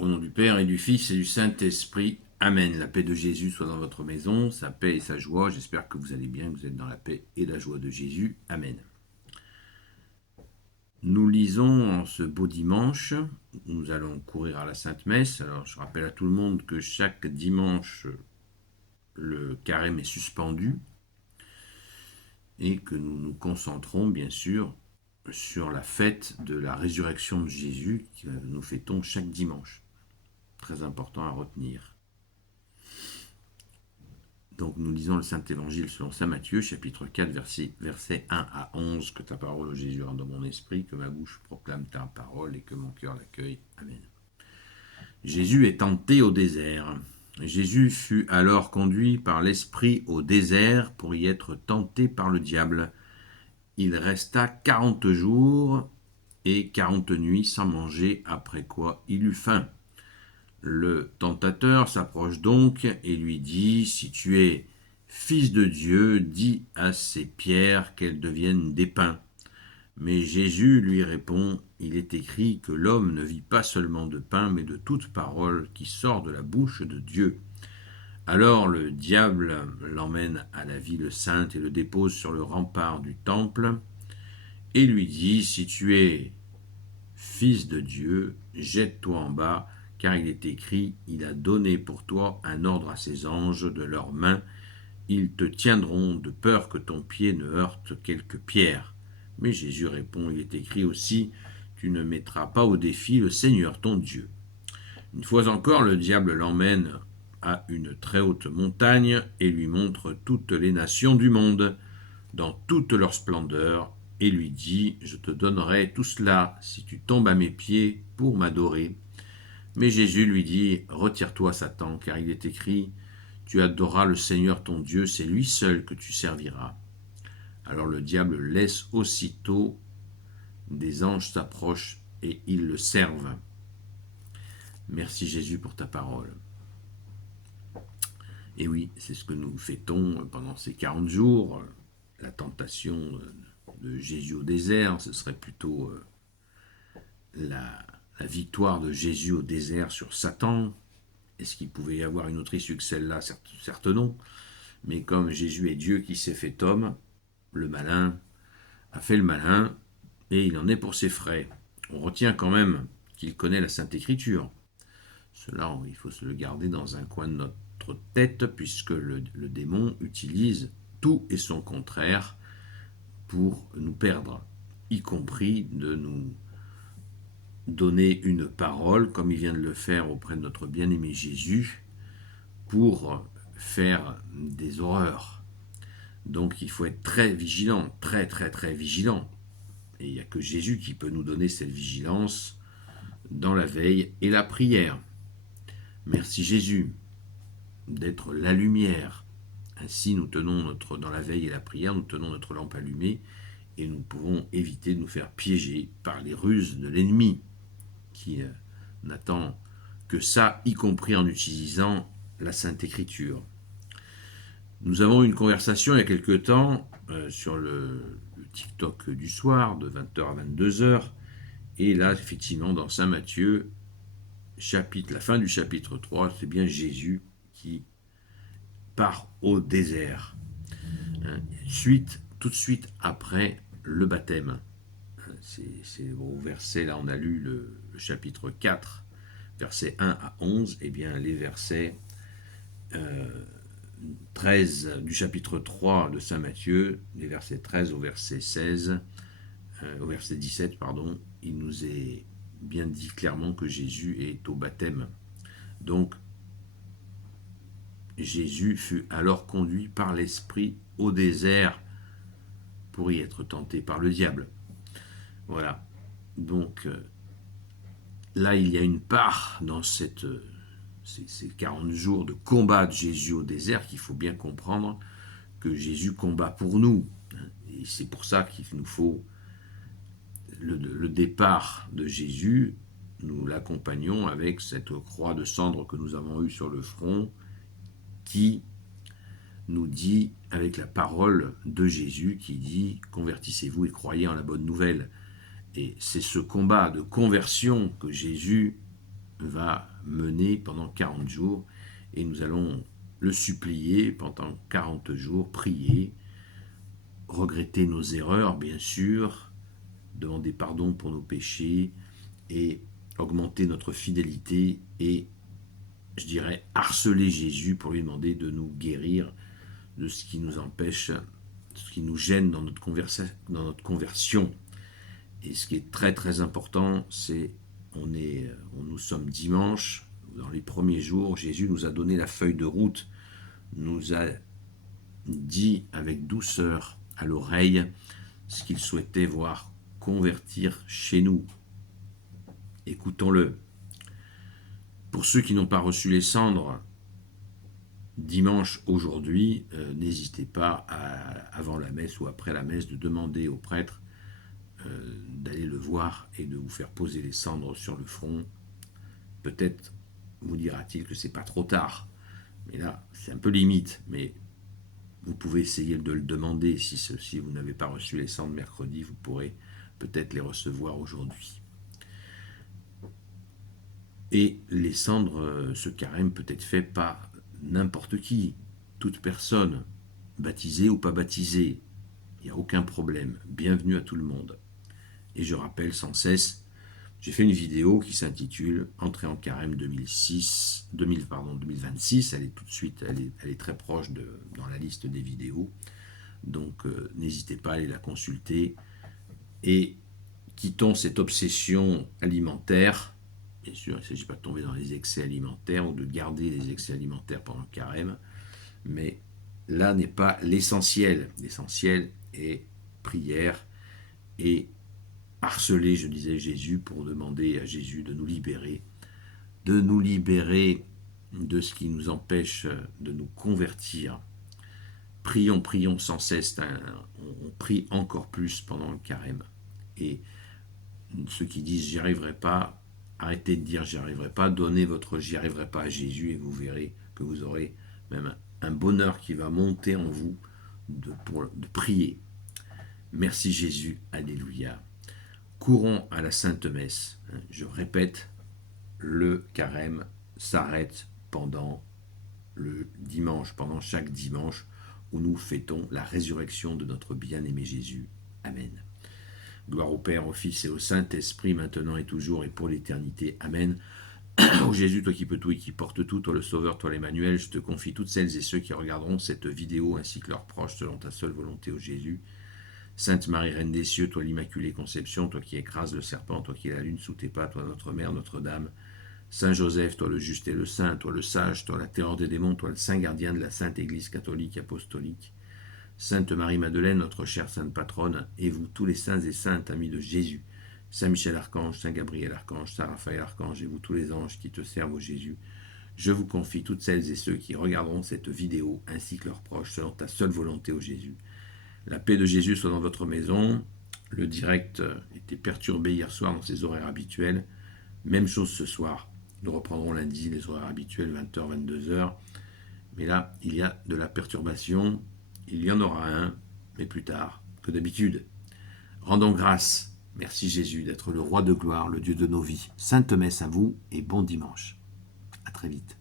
Au nom du Père et du Fils et du Saint-Esprit. Amen. La paix de Jésus soit dans votre maison, sa paix et sa joie. J'espère que vous allez bien, que vous êtes dans la paix et la joie de Jésus. Amen. Nous lisons en ce beau dimanche, nous allons courir à la Sainte Messe. Alors je rappelle à tout le monde que chaque dimanche, le carême est suspendu et que nous nous concentrons bien sûr sur la fête de la résurrection de Jésus que nous fêtons chaque dimanche. Très important à retenir. Donc nous lisons le Saint-Évangile selon saint Matthieu, chapitre 4, versets 1 à 11. Que ta parole, Jésus, rentre dans mon esprit, que ma bouche proclame ta parole et que mon cœur l'accueille. Amen. Jésus est tenté au désert. Jésus fut alors conduit par l'Esprit au désert pour y être tenté par le diable. Il resta 40 jours et 40 nuits sans manger, après quoi il eut faim. Le tentateur s'approche donc et lui dit, « Si tu es fils de Dieu, dis à ces pierres qu'elles deviennent des pains. » Mais Jésus lui répond, « Il est écrit que l'homme ne vit pas seulement de pain, mais de toute parole qui sort de la bouche de Dieu. » Alors le diable l'emmène à la ville sainte et le dépose sur le rempart du temple et lui dit, « Si tu es fils de Dieu, jette-toi en bas, car il est écrit, il a donné pour toi un ordre à ses anges de leurs mains, ils te tiendront de peur que ton pied ne heurte quelque pierre. » Mais Jésus répond, il est écrit aussi, tu ne mettras pas au défi le Seigneur ton Dieu. Une fois encore, le diable l'emmène à une très haute montagne et lui montre toutes les nations du monde, dans toute leur splendeur, et lui dit, « Je te donnerai tout cela si tu tombes à mes pieds pour m'adorer. » Mais Jésus lui dit, « Retire-toi, Satan, car il est écrit, tu adoreras le Seigneur ton Dieu, c'est lui seul que tu serviras. » Alors le diable laisse aussitôt, des anges s'approchent et ils le servent. Merci Jésus pour ta parole. Et oui, c'est ce que nous fêtons pendant ces 40 jours, la tentation de Jésus au désert, ce serait plutôt la victoire de Jésus au désert sur Satan. Est-ce qu'il pouvait y avoir une autre issue que celle-là? Certes non. Mais comme Jésus est Dieu qui s'est fait homme, le malin a fait le malin et il en est pour ses frais. On retient quand même qu'il connaît la Sainte Écriture. Cela, il faut se le garder dans un coin de notre tête puisque le démon utilise tout et son contraire pour nous perdre, y compris de nous donner une parole, comme il vient de le faire auprès de notre bien-aimé Jésus, pour faire des horreurs. Donc il faut être très vigilant, très très très vigilant. Et il n'y a que Jésus qui peut nous donner cette vigilance dans la veille et la prière. Merci Jésus d'être la lumière. Ainsi nous tenons dans la veille et la prière, nous tenons notre lampe allumée et nous pouvons éviter de nous faire piéger par les ruses de l'ennemi qui n'attend que ça, y compris en utilisant la Sainte Écriture. Nous avons eu une conversation il y a quelque temps sur le TikTok du soir, de 20h à 22h, et là, effectivement, dans Saint Matthieu, la fin du chapitre 3, c'est bien Jésus qui part au désert, tout de suite après le baptême. C'est au verset, là on a lu le chapitre 4, versets 1 à 11, et bien les versets 13 du chapitre 3 de Saint Matthieu, les versets 13 au verset 16, au verset 17, pardon, il nous est bien dit clairement que Jésus est au baptême. Donc, Jésus fut alors conduit par l'Esprit au désert pour y être tenté par le diable. Voilà. Donc, là, il y a une part dans ces 40 jours de combat de Jésus au désert qu'il faut bien comprendre que Jésus combat pour nous. Et c'est pour ça qu'il nous faut le départ de Jésus, nous l'accompagnons avec cette croix de cendre que nous avons eue sur le front qui nous dit, avec la parole de Jésus qui dit « Convertissez-vous et croyez en la bonne nouvelle ». Et c'est ce combat de conversion que Jésus va mener pendant 40 jours et nous allons le supplier pendant 40 jours, prier, regretter nos erreurs, bien sûr, demander pardon pour nos péchés et augmenter notre fidélité et, je dirais, harceler Jésus pour lui demander de nous guérir de ce qui nous empêche, ce qui nous gêne dans notre conversion. Et ce qui est très très important, c'est nous sommes dimanche, dans les premiers jours, Jésus nous a donné la feuille de route, nous a dit avec douceur à l'oreille ce qu'il souhaitait voir convertir chez nous. Écoutons-le. Pour ceux qui n'ont pas reçu les cendres, dimanche aujourd'hui, n'hésitez pas avant la messe ou après la messe de demander au prêtre d'aller le voir et de vous faire poser les cendres sur le front. Peut-être vous dira-t-il que c'est pas trop tard, mais là c'est un peu limite, mais vous pouvez essayer de le demander. Si vous n'avez pas reçu les cendres mercredi, vous pourrez peut-être les recevoir aujourd'hui. Et les cendres, ce carême peut être fait par n'importe qui, toute personne, baptisée ou pas baptisée, il n'y a aucun problème, bienvenue à tout le monde. Et je rappelle sans cesse, j'ai fait une vidéo qui s'intitule Entrée en carême 2026, elle est tout de suite, elle est très proche dans la liste des vidéos, donc n'hésitez pas à aller la consulter, et quittons cette obsession alimentaire. Bien sûr, il ne s'agit pas de tomber dans les excès alimentaires ou de garder les excès alimentaires pendant le carême, mais là n'est pas l'essentiel. L'essentiel est prière et harceler, je disais, Jésus pour demander à Jésus de nous libérer de ce qui nous empêche de nous convertir. Prions, prions sans cesse, on prie encore plus pendant le carême. Et ceux qui disent j'y arriverai pas, arrêtez de dire j'y arriverai pas, donnez votre j'y arriverai pas à Jésus et vous verrez que vous aurez même un bonheur qui va monter en vous de prier. Merci Jésus, alléluia. Courons à la Sainte Messe. Je répète, le carême s'arrête pendant le dimanche, pendant chaque dimanche où nous fêtons la résurrection de notre bien-aimé Jésus. Amen. Gloire au Père, au Fils et au Saint-Esprit, maintenant et toujours et pour l'éternité. Amen. Ô Jésus, toi qui peux tout et qui portes tout, toi le Sauveur, toi l'Emmanuel, je te confie toutes celles et ceux qui regarderont cette vidéo ainsi que leurs proches selon ta seule volonté, ô Jésus. Sainte Marie, Reine des cieux, toi l'Immaculée Conception, toi qui écrases le serpent, toi qui es la lune sous tes pas, toi notre Mère, Notre-Dame. Saint Joseph, toi le juste et le saint, toi le sage, toi la terreur des démons, toi le saint gardien de la Sainte Église catholique apostolique. Sainte Marie-Madeleine, notre chère sainte patronne, et vous tous les saints et saintes amis de Jésus, Saint Michel Archange, Saint Gabriel Archange, Saint Raphaël Archange, et vous tous les anges qui te servent au Jésus, je vous confie toutes celles et ceux qui regarderont cette vidéo ainsi que leurs proches selon ta seule volonté au Jésus. La paix de Jésus soit dans votre maison. Le direct était perturbé hier soir dans ses horaires habituels. Même chose ce soir. Nous reprendrons lundi les horaires habituels 20h, 22h. Mais là, il y a de la perturbation. Il y en aura un, mais plus tard que d'habitude. Rendons grâce. Merci Jésus d'être le roi de gloire, le Dieu de nos vies. Sainte messe à vous et bon dimanche. À très vite.